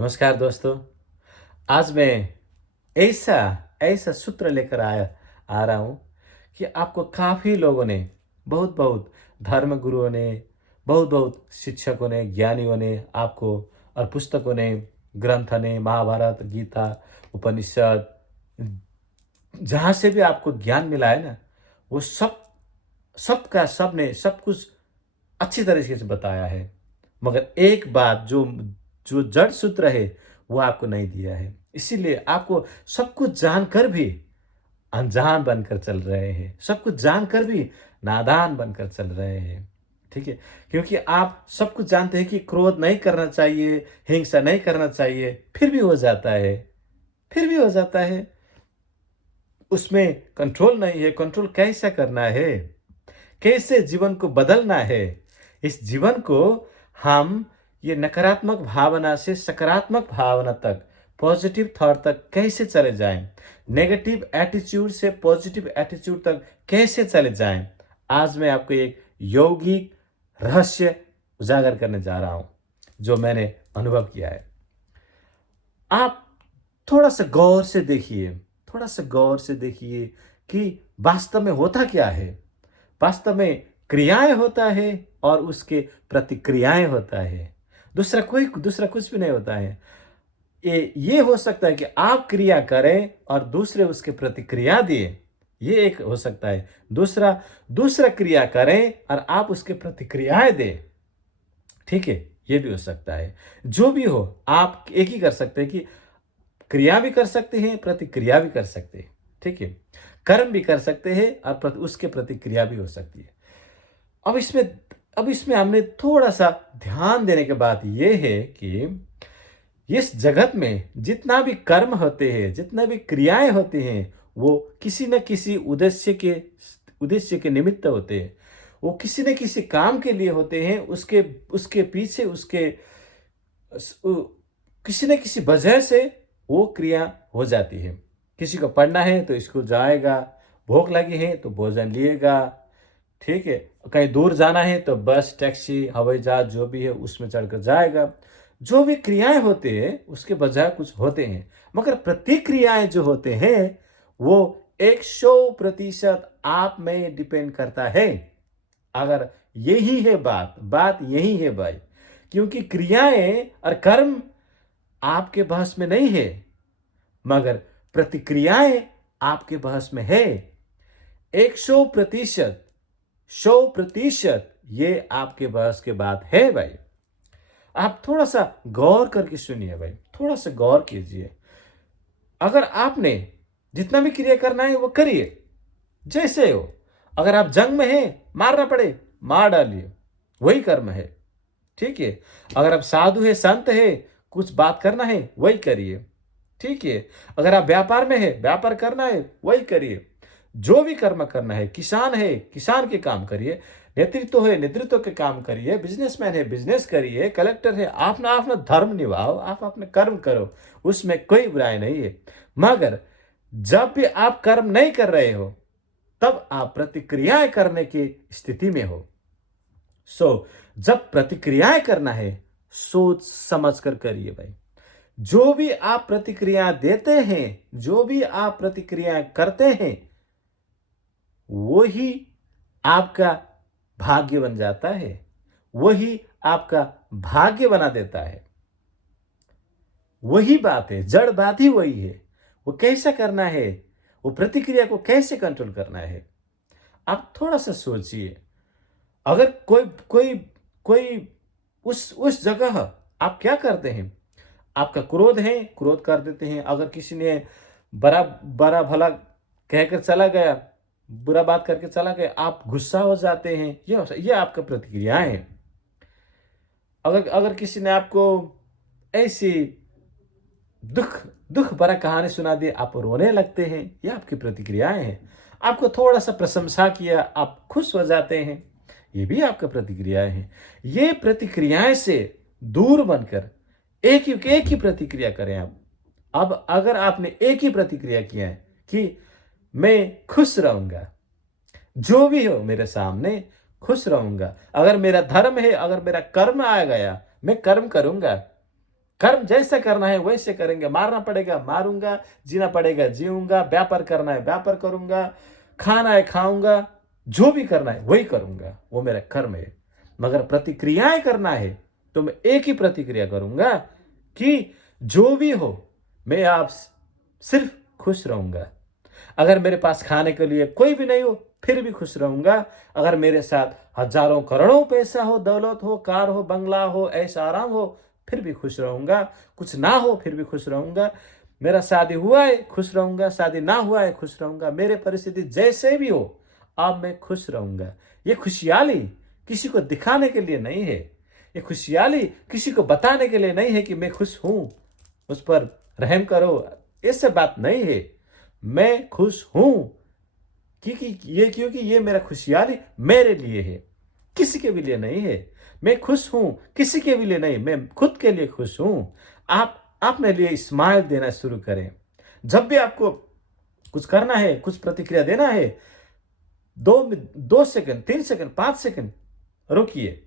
नमस्कार दोस्तों। आज मैं ऐसा ऐसा सूत्र लेकर आ रहा हूँ कि आपको काफ़ी लोगों ने, बहुत-बहुत धर्म गुरुओं ने, बहुत-बहुत शिक्षकों ने, ज्ञानियों ने आपको और पुस्तकों ने, ग्रंथ ने, महाभारत, गीता, उपनिषद, जहाँ से भी आपको ज्ञान मिला है ना, वो सबका सब ने सब कुछ अच्छी तरीके से बताया है। मगर एक बात जो जो जड़ सूत्र है, वो आपको नहीं दिया है। इसीलिए आपको सब कुछ जानकर भी अनजान बनकर चल रहे हैं। सब कुछ जानकर भी नादान बनकर चल रहे हैं। ठीक है? क्योंकि आप सब कुछ जानते हैं कि क्रोध नहीं करना चाहिए, हिंसा नहीं करना चाहिए, फिर भी हो जाता है। फिर भी हो जाता है। उसमें कंट्रोल नहीं है, कंट्रोल कैसे करना है? कैसे जीवन को बदलना है? इस जीवन को हम ये नकारात्मक भावना से सकारात्मक भावना तक, पॉजिटिव थॉट तक कैसे चले जाएँ? नेगेटिव एटीट्यूड से पॉजिटिव एटीट्यूड तक कैसे चले जाएँ? आज मैं आपको एक यौगिक रहस्य उजागर करने जा रहा हूँ, जो मैंने अनुभव किया है। आप थोड़ा-सा गौर से देखिए, थोड़ा-सा गौर से देखिए कि वास्तव में होता क्या है? वास्तव में क्रियाएँ होता है और उसके प्रतिक्रियाएँ होता है। दूसरा कुछ भी नहीं होता है। ये हो सकता है कि आप क्रिया करें और दूसरे उसके प्रतिक्रिया दिए, ये एक हो सकता है। दूसरा दूसरा क्रिया करें और आप उसके प्रतिक्रियाएँ दें, ठीक है? ये भी हो सकता है। जो भी हो, आप एक ही कर सकते हैं कि क्रिया भी कर सकते हैं, प्रतिक्रिया भी कर सकते हैं, ठीक है? कर्म भी कर सकते हैं और उसके प्रतिक्रिया भी हो सकती है। अब इसमें अब इसमें हमने थोड़ा-सा ध्यान देने की बात ये है कि इस जगत में जितना भी कर्म होते हैं, जितना भी क्रियाएँ होती हैं, वो किसी न किसी उद्देश्य के निमित्त होते हैं। वो किसी न किसी काम के लिए होते हैं, उसके उसके पीछे उसके स उ किसी न किसी वजह से वो क्रिया हो जाती है। किसी को पढ़ना है तो स्कूल जाएगा, भूख लगी है तो भोजन लिएगा, ठीक है? कहीं दूर जाना है तो बस, टैक्सी, हवाई जहाज जो भी है उसमें चढ़कर जाएगा। जो भी क्रियाएँ होती हैं उसके बजाय कुछ होते हैं। मगर प्रतिक्रियाएँ जो होते हैं वो 100% आप में डिपेंड करता है। अगर यही है बात यही है भाई। क्योंकि क्रियाएँ और कर्म आपके बस में नहीं है, मगर प्रतिक्रियाएँ आपके बस में है। 100% 100% ये आपके बस की बात है भाई। आप थोड़ा-सा गौर करके सुनिए भाई, थोड़ा-सा गौर कीजिए। अगर आपने जितना भी क्रिया करना है वो करिए, जैसे हो। अगर आप जंग में हैं, मारना पड़े, मार डालिए, वही कर्म है, ठीक है? अगर आप साधु हैं, संत हैं, कुछ बात करना है, वही करिए, ठीक है? अगर आप व्यापार में हैं, व्यापार करना है, वही करिए। जो भी कर्म करना है, किसान है, किसान के काम करिए, नेतृत्व है, नेतृत्व के काम करिए, बिज़नेसमैन है, बिज़नेस करिए, कलेक्टर है, अपना-अपना धर्म निभाओ, आप अपने कर्म करो, उसमें कोई बुराई नहीं है। मगर जब भी आप कर्म नहीं कर रहे हो, तब आप प्रतिक्रियाएँ करने की स्थिति में हो। जब प्रतिक्रियाएँ करना है, सोच समझ कर करिए भाई। जो भी आप प्रतिक्रिया देते हैं, जो भी आप प्रतिक्रिया करते हैं, वही आपका भाग्य बन जाता है। वही आपका भाग्य बना देता है। वही बात है, जड़ बात ही वही है। वो कैसे करना है? वो प्रतिक्रिया को कैसे कंट्रोल करना है? आप थोड़ा-सा सोचिए। अगर कोई कोई कोई उस जगह आप क्या करते हैं? आपका क्रोध है, क्रोध कर देते हैं। अगर किसी ने बड़ा बड़ा भला कहकर चला गया, बुरा बात करके चला गया, आप गुस्सा हो जाते हैं। ये आपका प्रतिक्रियाएँ हैं। अगर अगर किसी ने आपको ऐसी दुःख दुःख भरा कहानी सुना दी, आप रोने लगते हैं, ये आपकी प्रतिक्रियाएँ हैं। आपको थोड़ा-सा प्रशंसा किया, आप खुश हो जाते हैं, ये भी आपका प्रतिक्रियाएँ हैं। ये प्रतिक्रियाएँ से दूर बनकर एक ही प्रतिक्रिया करें आप। अब अगर आपने एक ही प्रतिक्रिया किया है कि मैं खुश रहूँगा, जो भी हो मेरे सामने खुश रहूँगा। अगर मेरा धर्म है, अगर मेरा कर्म आ गया, मैं कर्म करूँगा। कर्म जैसे करना है वैसे करेंगे, मारना पड़ेगा मारूंगा, जीना पड़ेगा जीऊंगा, व्यापार करना है व्यापार करूंगा, खाना है खाऊंगा, जो भी करना है वही करूंगा, वो मेरा कर्म है। मगर प्रतिक्रियाएं करना है तो मैं एक ही प्रतिक्रिया करूंगा कि जो भी हो मैं आप सिर्फ खुश रहूंगा। अगर मेरे पास खाने के लिए कोई भी नहीं हो फिर भी खुश रहूंगा। अगर मेरे साथ हजारों करोड़ों पैसा हो, दौलत हो, कार हो, बंगला हो, ऐसा आराम हो, फिर भी खुश रहूंगा। कुछ ना हो फिर भी खुश रहूंगा। मेरा शादी हुआ है खुश रहूंगा, शादी ना हुआ है खुश रहूंगा। मेरे परिस्थिति जैसे भी हो अब मैं खुश रहूंगा। ये खुशहाली किसी को दिखाने के लिए नहीं है, ये खुशहाली किसी को बताने के लिए नहीं है कि मैं खुश हूं, उस पर रहम करो, इससे बात नहीं है। मैं खुश हूं क्योंकि ये मेरा खुशहाली मेरे लिए है, किसी के भी लिए नहीं है। मैं खुश हूं किसी के भी लिए नहीं, मैं खुद के लिए खुश हूं। आप अपने लिए स्माइल देना शुरू करें। जब भी आपको कुछ करना है, कुछ प्रतिक्रिया देना है, 2 सेकंड 3 सेकंड 5 सेकंड रुकिए।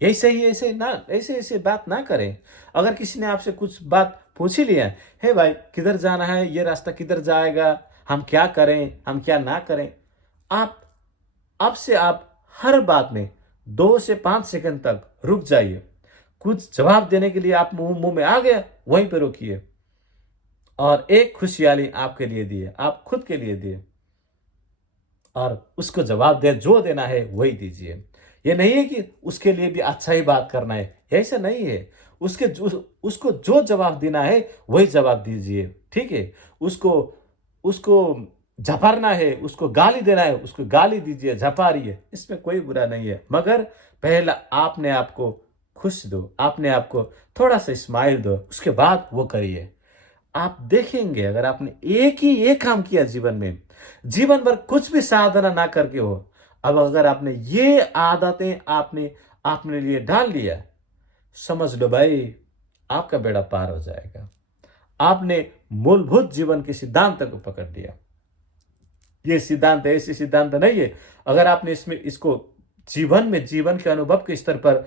ऐसे ही ऐसे बात ना करें। अगर किसी ने आपसे कुछ बात पूछ ही लिया, हे भाई किधर जाना है, ये रास्ता किधर जाएगा, हम क्या करें, हम क्या ना करें, आप अब से आप हर बात में 2 से 5 सेकंड तक रुक जाइए। कुछ जवाब देने के लिए आप मुंह में आ गया, वहीं पे रोकिए और एक खुशहाली आपके लिए दिए, आप खुद के लिए दिए और उसको जवाब दे जो देना है वही दीजिए। ये नहीं है कि उसके लिए भी अच्छा ही बात करना है, ऐसा नहीं है। उसको जो जवाब देना है वही जवाब दीजिए, ठीक है। उसको उसको झपारना है, उसको गाली देना है, उसको गाली दीजिए, झपारिए, इसमें कोई बुरा नहीं है। मगर पहला आपने आपको खुश दो, आपने आपको थोड़ा सा स्माइल दो, उसके बाद वो करिए। आप देखेंगे अगर आपने एक ही एक काम किया जीवन में, जीवन भर कुछ भी साधना ना करके हो, अब अगर आपने ये आदतें आपने अपने लिए डाल लिया, समझ लो भाई आपका बेड़ा पार हो जाएगा। आपने मूलभूत जीवन के सिद्धांत को पकड़ लिया। ये सिद्धांत ऐसे सिद्धांत नहीं है। अगर आपने इसको जीवन के अनुभव के स्तर पर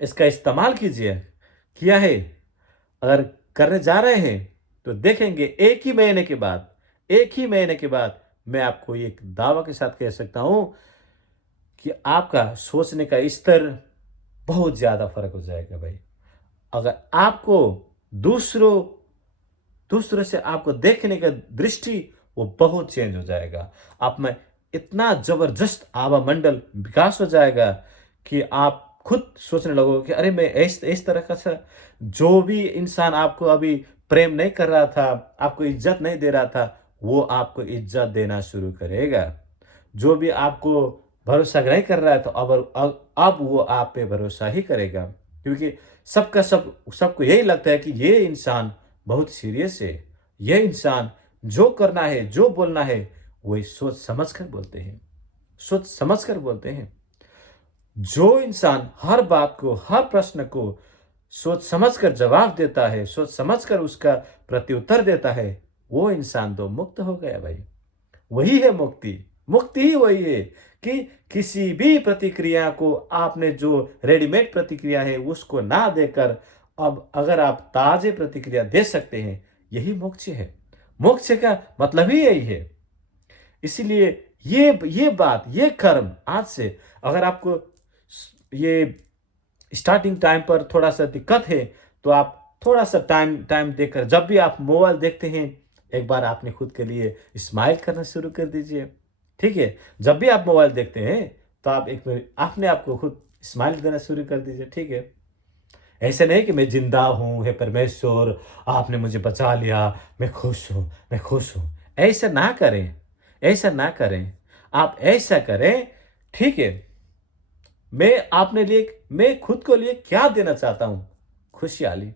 इसका इस्तेमाल किया है, अगर करने जा रहे हैं तो देखेंगे एक ही महीने के बाद मैं आपको एक दावा के साथ कह सकता हूं कि आपका सोचने का स्तर बहुत ज्यादा फर्क हो जाएगा भाई। अगर आपको दूसरों दूसरों से आपको देखने का दृष्टि वो बहुत चेंज हो जाएगा। आप में इतना जबरदस्त आभा मंडल विकास हो जाएगा कि आप खुद सोचने लगोगे कि अरे मैं इस तरह का था। जो भी इंसान आपको अभी प्रेम नहीं कर रहा था, आपको इज्जत नहीं दे रहा था, वो आपको इज्जत देना शुरू करेगा। जो भी आपको भरोसा नहीं कर रहा है तो अब वो आप पे भरोसा ही करेगा, क्योंकि सबको यही लगता है कि ये इंसान बहुत सीरियस है। ये इंसान जो करना है, जो बोलना है, वही सोच समझ कर बोलते हैं, सोच समझ कर बोलते हैं। जो इंसान हर बात को, हर प्रश्न को सोच समझकर जवाब देता है, सोच समझकर उसका प्रत्युत्तर देता है, वो इंसान तो मुक्त हो गया भाई। वही है मुक्ति। मुक्ति ही वही है कि किसी भी प्रतिक्रिया को आपने जो रेडीमेड प्रतिक्रिया है उसको ना देकर अब अगर आप ताजे प्रतिक्रिया दे सकते हैं, यही मोक्ष है। मोक्ष का मतलब ही यही है। इसीलिए ये कर्म आज से अगर आपको ये स्टार्टिंग टाइम पर थोड़ा सा दिक्कत है तो आप थोड़ा सा टाइम देकर जब भी आप मोबाइल देखते हैं एक बार आपने खुद के लिए स्माइल करना शुरू कर दीजिए, ठीक है। जब भी आप मोबाइल देखते हैं तो आप एक मिनट अपने आप को खुद स्माइल देना शुरू कर दीजिए, ठीक है। ऐसे नहीं कि मैं जिंदा हूं, हे परमेश्वर आपने मुझे बचा लिया, मैं खुश हूं। ऐसा ना करें, ऐसा ना करें। आप ऐसा करें, ठीक है। मैं खुद को लिए क्या देना चाहता हूं, खुशहाली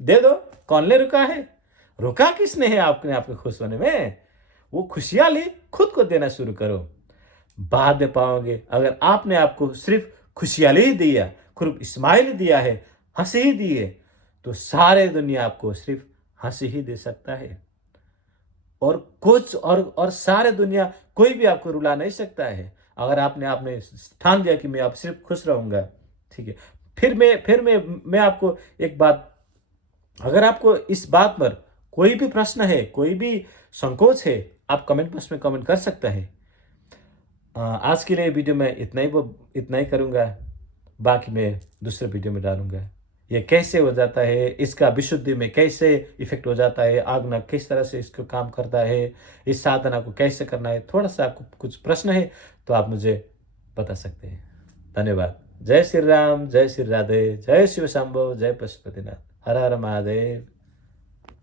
दे दो। कौन ले रुका है, रुका किसने है आपके खुश होने में। वो खुशहाली खुद को देना शुरू करो, बाद में पाओगे। अगर आपने आपको सिर्फ खुशहाली ही दिया, सिर्फ स्माइल दिया है, हंसी ही दी है, तो सारे दुनिया आपको सिर्फ हंसी ही दे सकता है। और सारे दुनिया कोई भी आपको रुला नहीं सकता है। अगर आपने ठान दिया कि मैं आप सिर्फ खुश रहूंगा, ठीक है, फिर मैं आपको एक बात, अगर आपको इस बात पर कोई भी प्रश्न है, कोई भी संकोच है, आप कमेंट बॉक्स में कमेंट कर सकते हैं। आज के लिए वीडियो में इतना ही करूँगा, बाकी मैं दूसरे वीडियो में डालूँगा। ये कैसे हो जाता है, इसका विशुद्धि में कैसे इफ़ेक्ट हो जाता है, आगना किस तरह से इसको काम करता है, इस साधना को कैसे करना है, थोड़ा-सा आपको कुछ प्रश्न है, तो आप मुझे बता सकते हैं। धन्यवाद। जय श्री राम, जय श्री राधे, जय शिव शंभो, जय पशुपतिनाथ। हर हर महादेव।